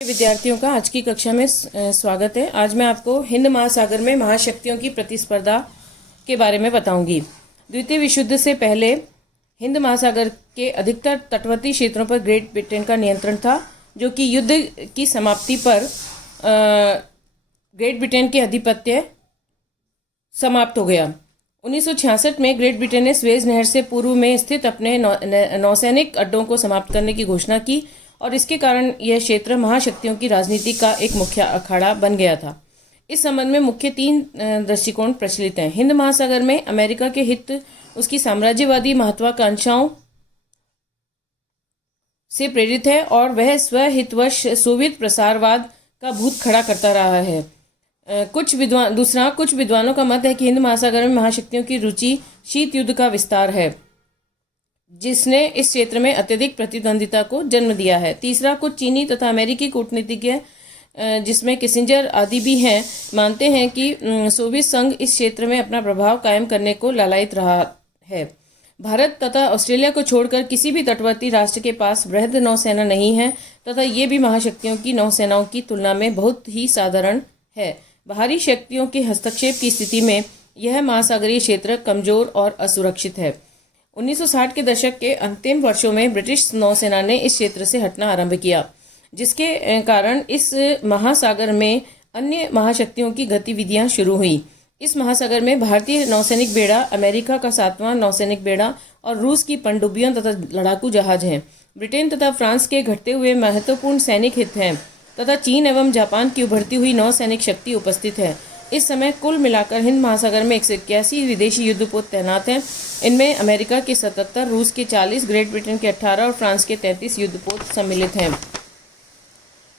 विद्यार्थियों का आज की कक्षा में स्वागत है। आज मैं आपको हिंद महासागर में महाशक्तियों की प्रतिस्पर्धा के बारे में बताऊंगी। द्वितीय विश्व युद्ध से पहले हिंद महासागर के अधिकतर तटवर्ती क्षेत्रों पर ग्रेट ब्रिटेन का नियंत्रण था, जो कि युद्ध की समाप्ति पर ग्रेट ब्रिटेन के आधिपत्य समाप्त हो गया। 1966 में ग्रेट ब्रिटेन ने स्वेज नहर से पूर्व में स्थित अपने नौसैनिक अड्डों को समाप्त करने की घोषणा की और इसके कारण यह क्षेत्र महाशक्तियों की राजनीति का एक मुख्य अखाड़ा बन गया था। इस संबंध में मुख्य तीन दृष्टिकोण प्रचलित हैं। हिंद महासागर में अमेरिका के हित उसकी साम्राज्यवादी महत्वाकांक्षाओं से प्रेरित है और वह स्वहितवश सोवियत प्रसारवाद का भूत खड़ा करता रहा है। कुछ विद्वानों का मत है कि हिंद महासागर में महाशक्तियों की रुचि शीत युद्ध का विस्तार है, जिसने इस क्षेत्र में अत्यधिक प्रतिद्वंदिता को जन्म दिया है। तीसरा, कुछ चीनी तथा अमेरिकी कूटनीतिज्ञ, जिसमें किसिंजर आदि भी हैं, मानते हैं कि सोवियत संघ इस क्षेत्र में अपना प्रभाव कायम करने को लालायित रहा है। भारत तथा ऑस्ट्रेलिया को छोड़कर किसी भी तटवर्ती राष्ट्र के पास बृहद नौसेना नहीं है तथा ये भी महाशक्तियों की नौसेनाओं की तुलना में बहुत ही साधारण है। बाहरी शक्तियों के हस्तक्षेप की स्थिति में यह महासागरीय क्षेत्र कमजोर और असुरक्षित है। 1960 के दशक के अंतिम वर्षों में ब्रिटिश नौसेना ने इस क्षेत्र से हटना आरंभ किया, जिसके कारण इस महासागर में अन्य महाशक्तियों की गतिविधियां शुरू हुई। इस महासागर में भारतीय नौसैनिक बेड़ा, अमेरिका का 7वां नौसैनिक बेड़ा और रूस की पनडुब्बियों तथा लड़ाकू जहाज हैं। ब्रिटेन तथा फ्रांस के घटते हुए महत्वपूर्ण सैनिक हित हैं तथा चीन एवं जापान की उभरती हुई नौसैनिक शक्ति उपस्थित है। इस समय कुल मिलाकर हिंद महासागर में 181 विदेशी युद्धपोत तैनात हैं। इनमें अमेरिका के 77, रूस के 40, ग्रेट ब्रिटेन के 18 और फ्रांस के 33 युद्धपोत सम्मिलित हैं।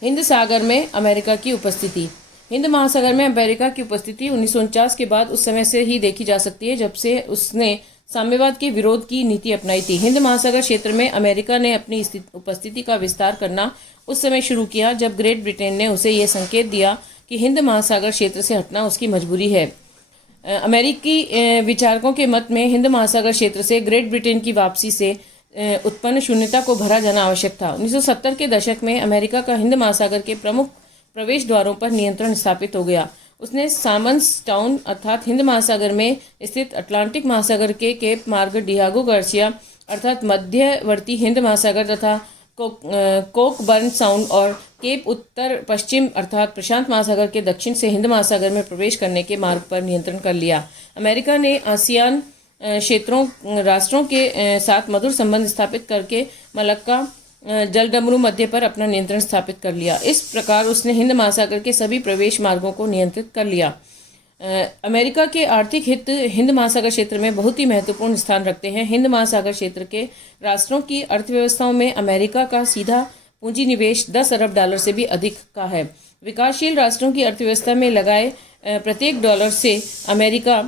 हिंद सागर में अमेरिका की उपस्थिति। हिंद महासागर में अमेरिका की उपस्थिति 1949 के बाद उस समय से ही देखी जा सकती है, जब से उसने साम्यवाद के विरोध की नीति अपनाई थी। हिंद महासागर क्षेत्र में अमेरिका ने अपनी उपस्थिति का विस्तार करना उस समय शुरू किया जब ग्रेट ब्रिटेन ने उसे यह संकेत दिया कि हिंद महासागर क्षेत्र से हटना उसकी मजबूरी है। अमेरिकी विचारकों के मत में हिंद महासागर क्षेत्र से ग्रेट ब्रिटेन की वापसी से उत्पन्न शून्यता को भरा जाना आवश्यक था। 1970 के दशक में अमेरिका का हिंद महासागर के प्रमुख प्रवेश द्वारों पर नियंत्रण स्थापित हो गया। उसने सामंस टाउन अर्थात हिंद महासागर में स्थित अटलांटिक महासागर के केप मार्ग, डियागो गार्सिया अर्थात मध्यवर्ती हिंद महासागर तथा कोकबर्न साउंड और केप उत्तर पश्चिम अर्थात प्रशांत महासागर के दक्षिण से हिंद महासागर में प्रवेश करने के मार्ग पर नियंत्रण कर लिया। अमेरिका ने आसियान राष्ट्रों के साथ मधुर संबंध स्थापित करके मलक्का जलडमरू मध्य पर अपना नियंत्रण स्थापित कर लिया। इस प्रकार उसने हिंद महासागर के सभी प्रवेश मार्गों को नियंत्रित कर लिया। अमेरिका के आर्थिक हित हिंद महासागर क्षेत्र में बहुत ही महत्वपूर्ण स्थान रखते हैं। हिंद महासागर क्षेत्र के राष्ट्रों की अर्थव्यवस्थाओं में अमेरिका का सीधा पूंजी निवेश 10 अरब डॉलर से भी अधिक का है। विकासशील राष्ट्रों की अर्थव्यवस्था में लगाए प्रत्येक डॉलर से अमेरिका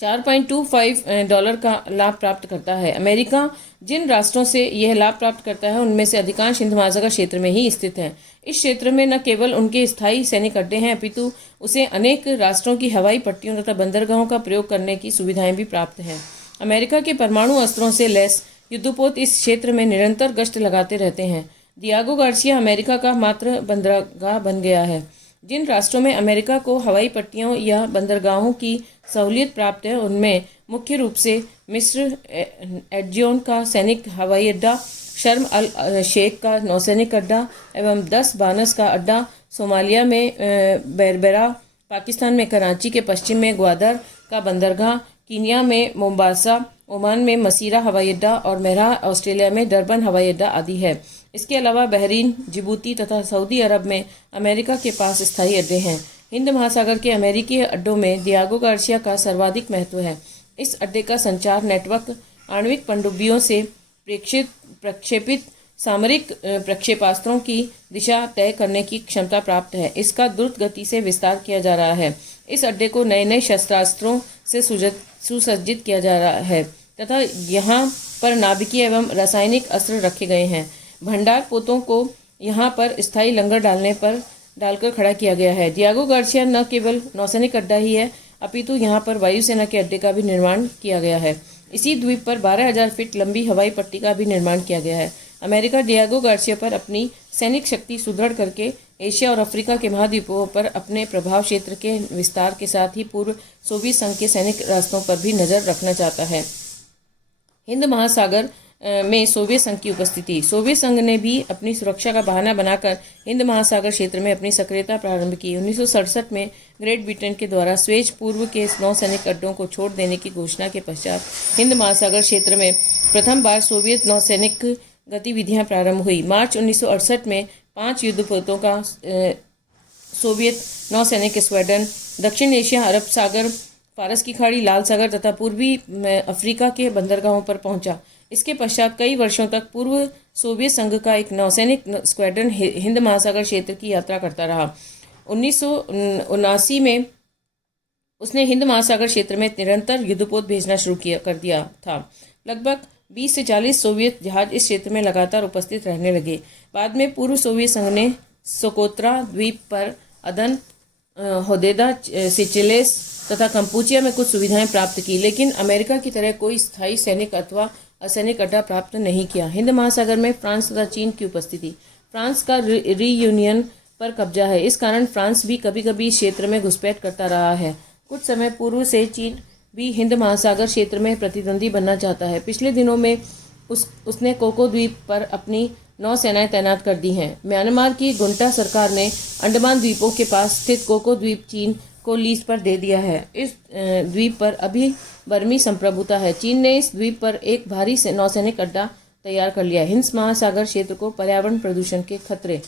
4.25 डॉलर का लाभ प्राप्त करता है। अमेरिका जिन राष्ट्रों से यह लाभ प्राप्त करता है उनमें से अधिकांश हिंद महासागर क्षेत्र में ही स्थित है। इस क्षेत्र में न केवल उनके स्थायी सैनिक अड्डे हैं, अपितु उसे अनेक राष्ट्रों की हवाई पट्टियों तथा बंदरगाहों का प्रयोग करने की सुविधाएं भी प्राप्त हैं। अमेरिका के परमाणु अस्त्रों से लैस युद्धपोत इस क्षेत्र में निरंतर गश्त लगाते रहते हैं। डियागो गार्सिया अमेरिका का मात्र बंदरगाह बन गया है। जिन राष्ट्रों में अमेरिका को हवाई पट्टियों या बंदरगाहों की सहूलियत प्राप्त है, उनमें मुख्य रूप से मिस्र एडजियोन का सैनिक हवाई अड्डा, शर्म अल शेख का नौसैनिक अड्डा एवं 10 बानस का अड्डा, सोमालिया में बेरबेरा, पाकिस्तान में कराची के पश्चिम में ग्वादर का बंदरगाह, कीनिया में मोम्बासा, ओमान में मसीरा हवाई अड्डा और मेरा ऑस्ट्रेलिया में डरबन हवाई अड्डा आदि है। इसके अलावा बहरीन, जिबूती तथा सऊदी अरब में अमेरिका के पास स्थायी अड्डे हैं। हिंद महासागर के अमेरिकी अड्डों में डियागो गार्सिया का सर्वाधिक महत्व है। इस अड्डे का संचार नेटवर्क आणविक पनडुब्बियों से प्रक्षेपित सामरिक प्रक्षेपास्त्रों की दिशा तय करने की क्षमता प्राप्त है। इसका द्रुत गति से विस्तार किया जा रहा है। इस अड्डे को नए नए शस्त्रास्त्रों से सुसज्जित किया जा रहा है तथा यहाँ पर नाभिकीय एवं रासायनिक अस्त्र रखे गए हैं। भंडार पोतों को यहाँ पर स्थायी लंगर डालकर खड़ा किया गया है। डियागो गार्सिया न केवल नौसैनिक अड्डा ही है, अपितु यहाँ पर वायुसेना के अड्डे का भी निर्माण किया गया है। इसी द्वीप पर 12,000 फीट लंबी हवाई पट्टी का भी निर्माण किया गया है। अमेरिका डियागो गार्सिया पर अपनी सैनिक शक्ति सुदृढ़ करके एशिया और अफ्रीका के महाद्वीपों पर अपने प्रभाव क्षेत्र के विस्तार के साथ ही पूर्व सोवियत संघ के सैनिक रास्तों पर भी नज़र रखना चाहता है। हिंद महासागर में सोवियत संघ की उपस्थिति। सोवियत संघ ने भी अपनी सुरक्षा का बहाना बनाकर हिंद महासागर क्षेत्र में अपनी सक्रियता प्रारंभ की। 1967 में ग्रेट ब्रिटेन के द्वारा स्वेज पूर्व के नौसैनिक अड्डों को छोड़ देने की घोषणा के पश्चात हिंद महासागर क्षेत्र में प्रथम बार सोवियत नौसैनिक गतिविधियां प्रारंभ हुई। मार्च 1968 में 5 युद्धपोतों का सोवियत नौसैनिक स्क्वाड्रन दक्षिण एशिया, अरब सागर, फारस की खाड़ी, लाल सागर तथा पूर्वी अफ्रीका के बंदरगाहों पर पहुंचा। इसके पश्चात कई वर्षों तक पूर्व सोवियत संघ का एक नौसैनिक स्क्वाड्रन हिंद महासागर क्षेत्र की यात्रा करता रहा। 1979 में उसने हिंद महासागर क्षेत्र में निरंतर युद्धपोत भेजना शुरू कर दिया था। लगभग 20 से 40 सोवियत जहाज इस क्षेत्र में लगातार उपस्थित रहने लगे। बाद में पूर्व सोवियत संघ ने सोकोत्रा द्वीप पर अदन, होदेदा, सिचेलेस तथा कंपूचिया में कुछ सुविधाएं प्राप्त की, लेकिन अमेरिका की तरह कोई स्थायी सैनिक अथवा असैनिक अड्डा प्राप्त नहीं किया। हिंद महासागर में फ्रांस तथा चीन की उपस्थिति। फ्रांस का रीयूनियन पर कब्जा है, इस कारण फ्रांस भी कभी कभी इस क्षेत्र में घुसपैठ करता रहा है। कुछ समय पूर्व से चीन भी हिंद महासागर क्षेत्र में प्रतिद्वंदी बनना चाहता है। पिछले दिनों में उसने कोको द्वीप पर अपनी नौसेनाएं तैनात कर दी हैं। म्यांमार की गुंटा सरकार ने अंडमान द्वीपों के पास स्थित कोको द्वीप चीन को लीज पर दे दिया है। इस द्वीप पर अभी बर्मी संप्रभुता है। चीन ने इस द्वीप पर एक भारी नौसैनिक अड्डा तैयार कर लिया। हिंद महासागर क्षेत्र को पर्यावरण प्रदूषण के खतरे।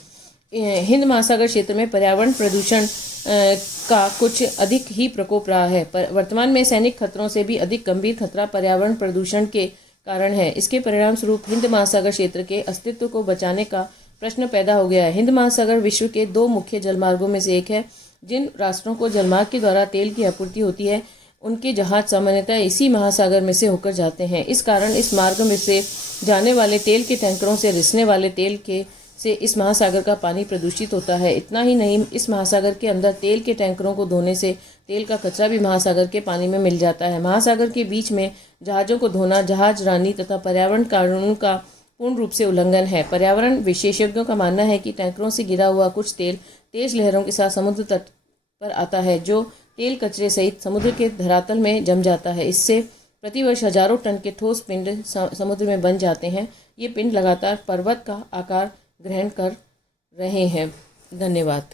हिंद महासागर क्षेत्र में पर्यावरण प्रदूषण का कुछ अधिक ही प्रकोप रहा है। वर्तमान में सैनिक खतरों से भी अधिक गंभीर खतरा पर्यावरण प्रदूषण के कारण है। इसके परिणाम स्वरूप हिंद महासागर क्षेत्र के अस्तित्व को बचाने का प्रश्न पैदा हो गया है। हिंद महासागर विश्व के 2 मुख्य जलमार्गों में से एक है। जिन राष्ट्रों को जलमार्ग के द्वारा तेल की आपूर्ति होती है, उनके जहाज सामान्यतः इसी महासागर में से होकर जाते हैं। इस कारण इस मार्ग में से जाने वाले तेल के टैंकरों से रिसने वाले तेल से इस महासागर का पानी प्रदूषित होता है। इतना ही नहीं, इस महासागर के अंदर तेल के टैंकरों को धोने से तेल का कचरा भी महासागर के पानी में मिल जाता है। महासागर के बीच में जहाज़ों को धोना जहाज रानी तथा पर्यावरण कानूनों का पूर्ण रूप से उल्लंघन है। पर्यावरण विशेषज्ञों का मानना है कि टैंकरों से गिरा हुआ कुछ तेल तेज लहरों के साथ समुद्र तट पर आता है, जो तेल कचरे सहित समुद्र के धरातल में जम जाता है। इससे प्रतिवर्ष हजारों टन के ठोस पिंड समुद्र में बन जाते हैं। ये पिंड लगातार पर्वत का आकार ग्रहण कर रहे हैं। धन्यवाद।